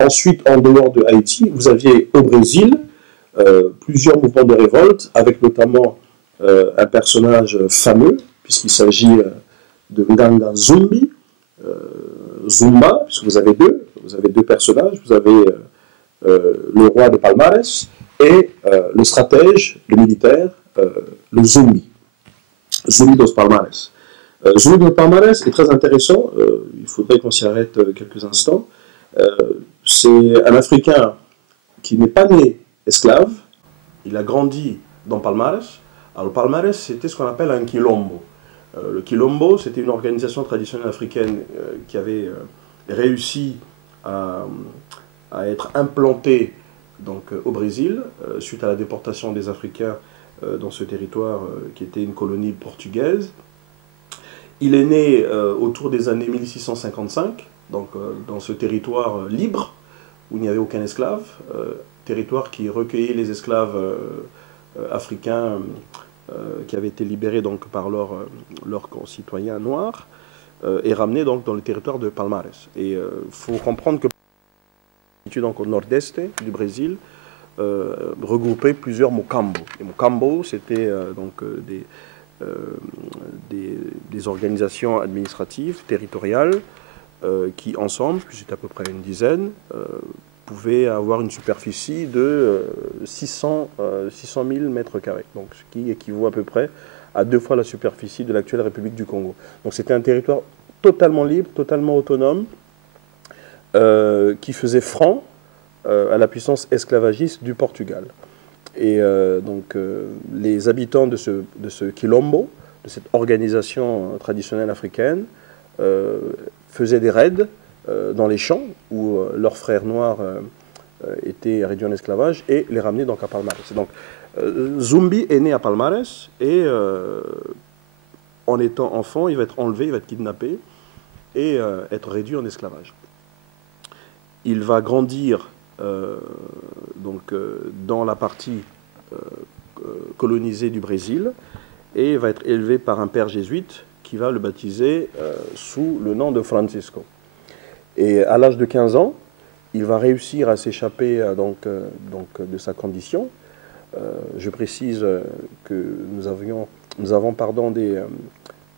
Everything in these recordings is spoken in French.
Ensuite, en dehors de Haïti, vous aviez au Brésil plusieurs mouvements de révolte, avec notamment un personnage fameux, puisqu'il s'agit de Nganga Zumbi, Zumba, puisque vous avez deux personnages, vous avez le roi de Palmares et le stratège, le militaire, le Zumbi, Zumbi dos Palmares. Zumbi dos Palmares est très intéressant, il faudrait qu'on s'y arrête quelques instants. C'est un Africain qui n'est pas né esclave, il a grandi dans Palmares. Alors Palmares, c'était ce qu'on appelle un quilombo. Le quilombo, c'était une organisation traditionnelle africaine qui avait réussi à être implantée donc, au Brésil, suite à la déportation des Africains dans ce territoire qui était une colonie portugaise. Il est né autour des années 1655, donc dans ce territoire libre, où il n'y avait aucun esclave, territoire qui recueillait les esclaves africains qui avaient été libérés donc, par leurs concitoyens noirs et ramenés donc, dans le territoire de Palmares. Et il faut comprendre que donc, au nord-est du Brésil, regroupait plusieurs mocambos. Les mocambos, c'était donc des organisations administratives, territoriales, qui ensemble, puis c'était à peu près une dizaine, pouvaient avoir une superficie de 600 000 mètres carrés, donc ce qui équivaut à peu près à 2 fois la superficie de l'actuelle République du Congo. Donc c'était un territoire totalement libre, totalement autonome, qui faisait front à la puissance esclavagiste du Portugal. Et donc les habitants de ce quilombo, de cette organisation traditionnelle africaine, faisaient des raids dans les champs où leurs frères noirs étaient réduits en esclavage et les ramenaient donc à Palmares. Donc Zumbi est né à Palmares et en étant enfant, il va être enlevé, il va être kidnappé et être réduit en esclavage. Il va grandir donc, dans la partie colonisée du Brésil et va être élevé par un père jésuite qui va le baptiser sous le nom de Francisco. Et à l'âge de 15 ans, il va réussir à s'échapper de sa condition. Je précise que nous avons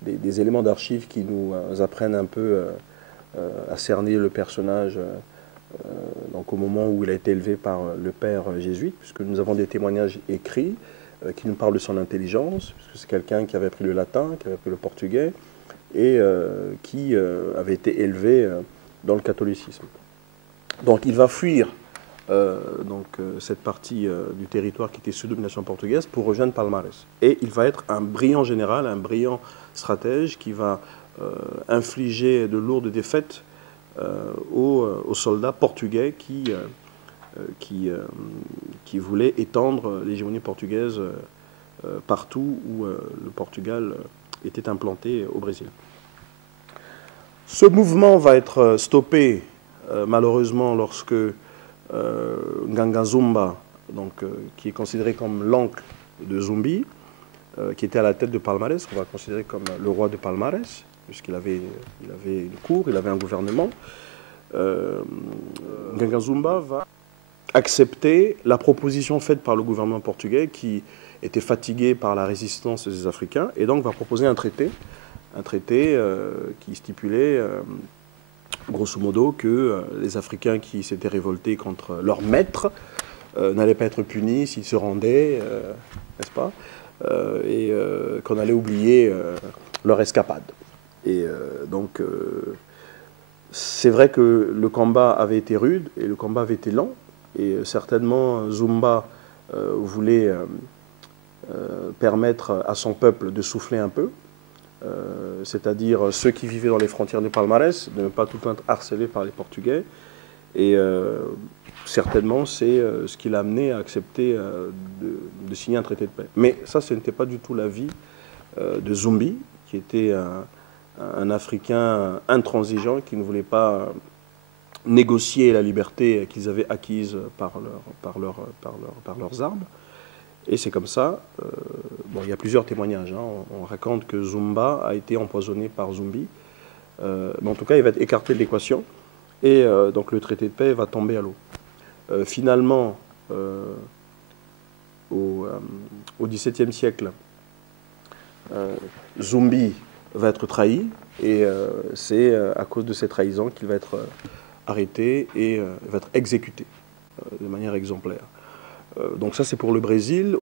des éléments d'archives qui nous apprennent un peu à cerner le personnage donc au moment où il a été élevé par le père jésuite, puisque nous avons des témoignages écrits qui nous parlent de son intelligence, puisque c'est quelqu'un qui avait appris le latin, qui avait appris le portugais, et qui avait été élevé dans le catholicisme. Donc il va fuir cette partie du territoire qui était sous domination portugaise pour rejoindre Palmares. Et il va être un brillant général, un brillant stratège qui va infliger de lourdes défaites aux soldats portugais qui voulaient étendre l'hégémonie portugaise partout où le Portugal était implanté au Brésil. Ce mouvement va être stoppé malheureusement lorsque Nganga Zumba, qui est considéré comme l'oncle de Zumbi, qui était à la tête de Palmares, qu'on va considérer comme le roi de Palmares, puisqu'il avait une cour, il avait un gouvernement. Nganga Zumba va accepter la proposition faite par le gouvernement portugais qui était fatigué par la résistance des Africains et donc va proposer un traité qui stipulait grosso modo que les Africains qui s'étaient révoltés contre leur maître n'allaient pas être punis s'ils se rendaient, n'est-ce pas, et qu'on allait oublier leur escapade. Et donc, c'est vrai que le combat avait été rude et le combat avait été lent. Et certainement, Zumba voulait permettre à son peuple de souffler un peu. C'est-à-dire ceux qui vivaient dans les frontières de Palmares, de ne pas tout le temps être harcelés par les Portugais. Et certainement, c'est ce qui l'a amené à accepter de signer un traité de paix. Mais ça, ce n'était pas du tout l'avis de Zumbi, qui était un Africain intransigeant qui ne voulait pas négocier la liberté qu'ils avaient acquise par leurs armes. Et c'est comme ça, bon, il y a plusieurs témoignages. Hein. On raconte que Zumba a été empoisonné par Zumbi. Mais en tout cas, il va être écarté de l'équation. Et donc le traité de paix va tomber à l'eau. Finalement, au XVIIe siècle, Zumbi va être trahi. Et c'est à cause de cette trahison qu'il va être arrêté et va être exécuté de manière exemplaire. Donc ça, c'est pour le Brésil.